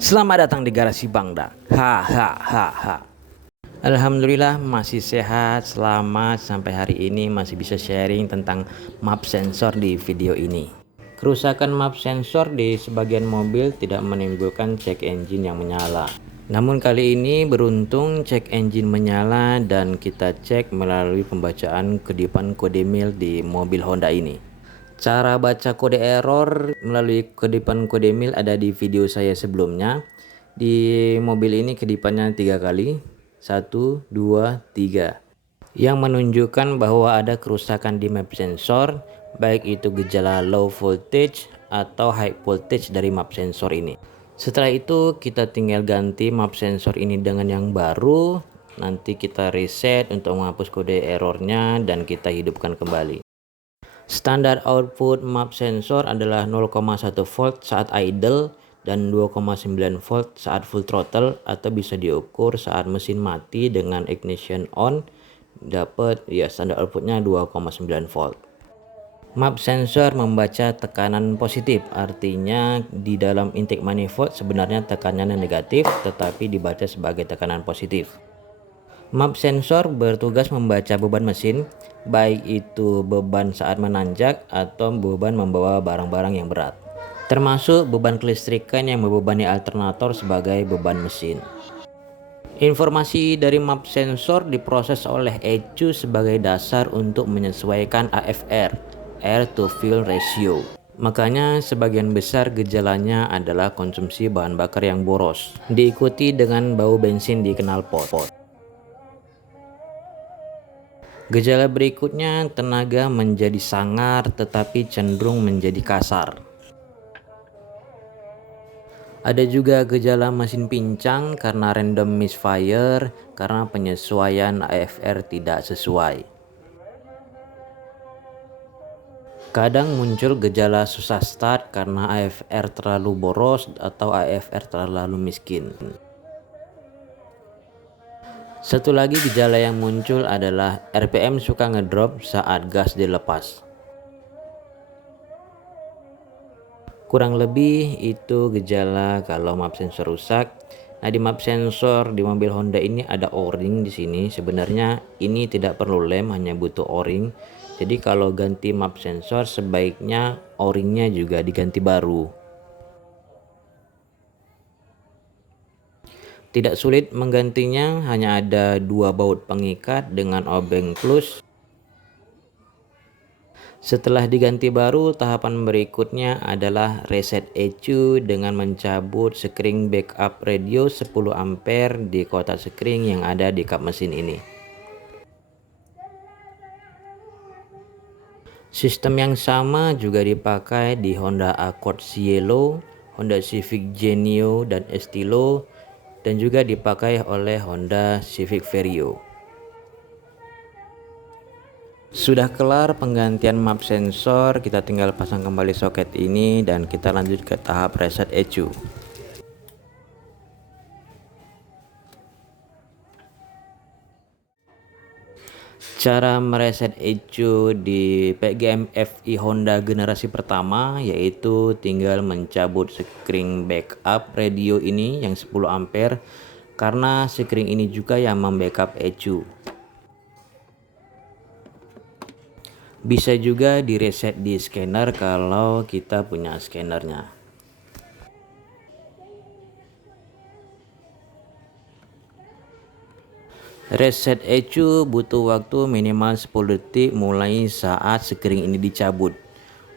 Selamat datang di garasi Bangda. Hahaha. Alhamdulillah masih sehat. Selamat sampai hari ini masih bisa sharing tentang map sensor di video ini. Kerusakan map sensor di sebagian mobil tidak menimbulkan check engine yang menyala. Namun kali ini beruntung check engine menyala dan kita cek melalui pembacaan kedipan kode mil di mobil Honda ini. Cara baca kode error melalui kedipan kode mil ada di video saya sebelumnya. Di mobil ini kedipannya 3 kali, 1, 2, 3, yang menunjukkan bahwa ada kerusakan di map sensor, baik itu gejala low voltage atau high voltage dari map sensor ini. Setelah itu kita tinggal ganti map sensor ini dengan yang baru. Nanti kita reset untuk menghapus kode errornya dan kita hidupkan kembali. Standar output map sensor adalah 0,1 volt saat idle dan 2,9 volt saat full throttle, atau bisa diukur saat mesin mati dengan ignition on. Dapat ya standar outputnya 2,9 volt. Map sensor membaca tekanan positif, artinya di dalam intake manifold sebenarnya tekanannya negatif tetapi dibaca sebagai tekanan positif. Map sensor bertugas membaca beban mesin, baik itu beban saat menanjak atau beban membawa barang-barang yang berat, termasuk beban kelistrikan yang membebani alternator sebagai beban mesin. Informasi dari map sensor diproses oleh ECU sebagai dasar untuk menyesuaikan AFR, air to fuel ratio. Makanya sebagian besar gejalanya adalah konsumsi bahan bakar yang boros, diikuti dengan bau bensin di knalpot. Gejala berikutnya, tenaga menjadi sangar tetapi cenderung menjadi kasar. Ada juga gejala mesin pincang karena random misfire karena penyesuaian AFR tidak sesuai. Kadang muncul gejala susah start karena AFR terlalu boros atau AFR terlalu miskin. Satu lagi gejala yang muncul adalah RPM suka ngedrop saat gas dilepas. Kurang lebih itu gejala kalau map sensor rusak. Nah, di map sensor di mobil Honda ini ada O-ring di sini. Sebenarnya ini tidak perlu lem, hanya butuh O-ring. Jadi kalau ganti map sensor sebaiknya O-ringnya juga diganti baru. Tidak sulit menggantinya, hanya ada 2 baut pengikat dengan obeng plus. Setelah diganti baru, tahapan berikutnya adalah reset ECU dengan mencabut sekring backup radio 10 ampere di kotak sekring yang ada di kap mesin ini. Sistem yang sama juga dipakai di Honda Accord Cielo, Honda Civic Genio dan Estilo, dan juga dipakai oleh Honda Civic Vario. Sudah kelar penggantian map sensor, kita tinggal pasang kembali soket ini dan kita lanjut ke tahap reset ECU. Cara mereset ECU di PGM FI Honda generasi pertama yaitu tinggal mencabut sekring backup radio ini yang 10 ampere, karena sekring ini juga yang membackup ECU. Bisa juga direset di scanner kalau kita punya scannernya. Reset ECU butuh waktu minimal 10 detik mulai saat sekring ini dicabut.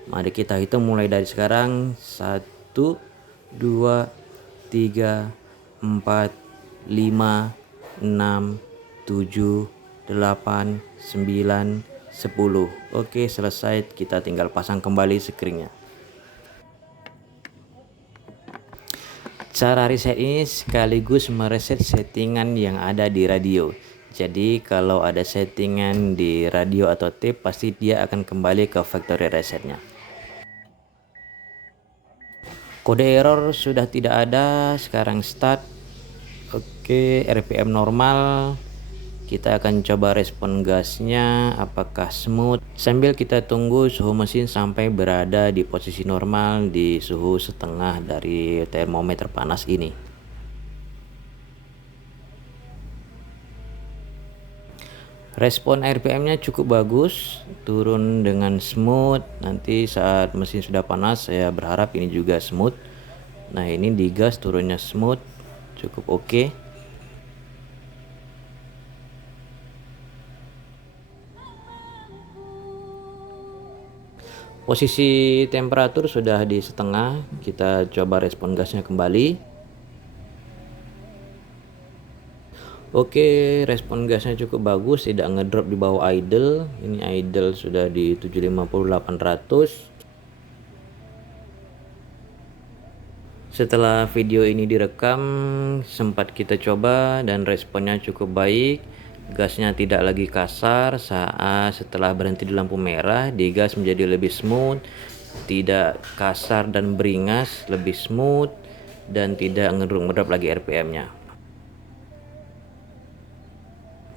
Mari kita hitung mulai dari sekarang. 1, 2, 3, 4, 5, 6, 7, 8, 9, 10. Oke, selesai. Kita tinggal pasang kembali sekringnya. Cara reset ini sekaligus mereset settingan yang ada di radio. Jadi kalau ada settingan di radio atau tape, pasti dia akan kembali ke factory resetnya. Kode error sudah tidak ada, sekarang start. Oke, RPM normal. Kita akan coba respon gasnya apakah smooth sambil kita tunggu suhu mesin sampai berada di posisi normal di suhu setengah dari termometer panas ini. Respon RPM-nya cukup bagus, turun dengan smooth. Nanti saat mesin sudah panas saya berharap ini juga smooth. Nah, ini di gas turunnya smooth, cukup oke. Posisi temperatur sudah di setengah, kita coba respon gasnya kembali. Oke, respon gasnya cukup bagus, tidak ngedrop di bawah idle. Ini idle sudah di 750-800. Setelah video ini direkam, sempat kita coba dan responnya cukup baik. Gasnya tidak lagi kasar saat setelah berhenti di lampu merah, digas menjadi lebih smooth, tidak kasar dan beringas, lebih smooth dan tidak ngedrop lagi RPM-nya.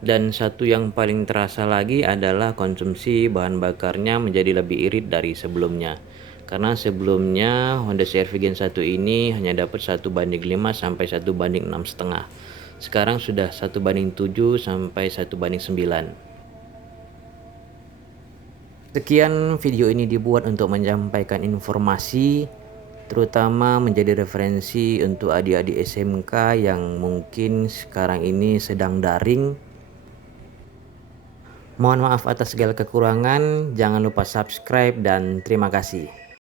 Dan satu yang paling terasa lagi adalah konsumsi bahan bakarnya menjadi lebih irit dari sebelumnya. Karena sebelumnya Honda CR-V Gen 1 ini hanya dapat 1:5 sampai 1:6,5. Sekarang sudah 1:7 sampai 1:9. Sekian video ini dibuat untuk menyampaikan informasi, terutama menjadi referensi untuk adik-adik SMK yang mungkin sekarang ini sedang daring. Mohon maaf atas segala kekurangan, jangan lupa subscribe dan terima kasih.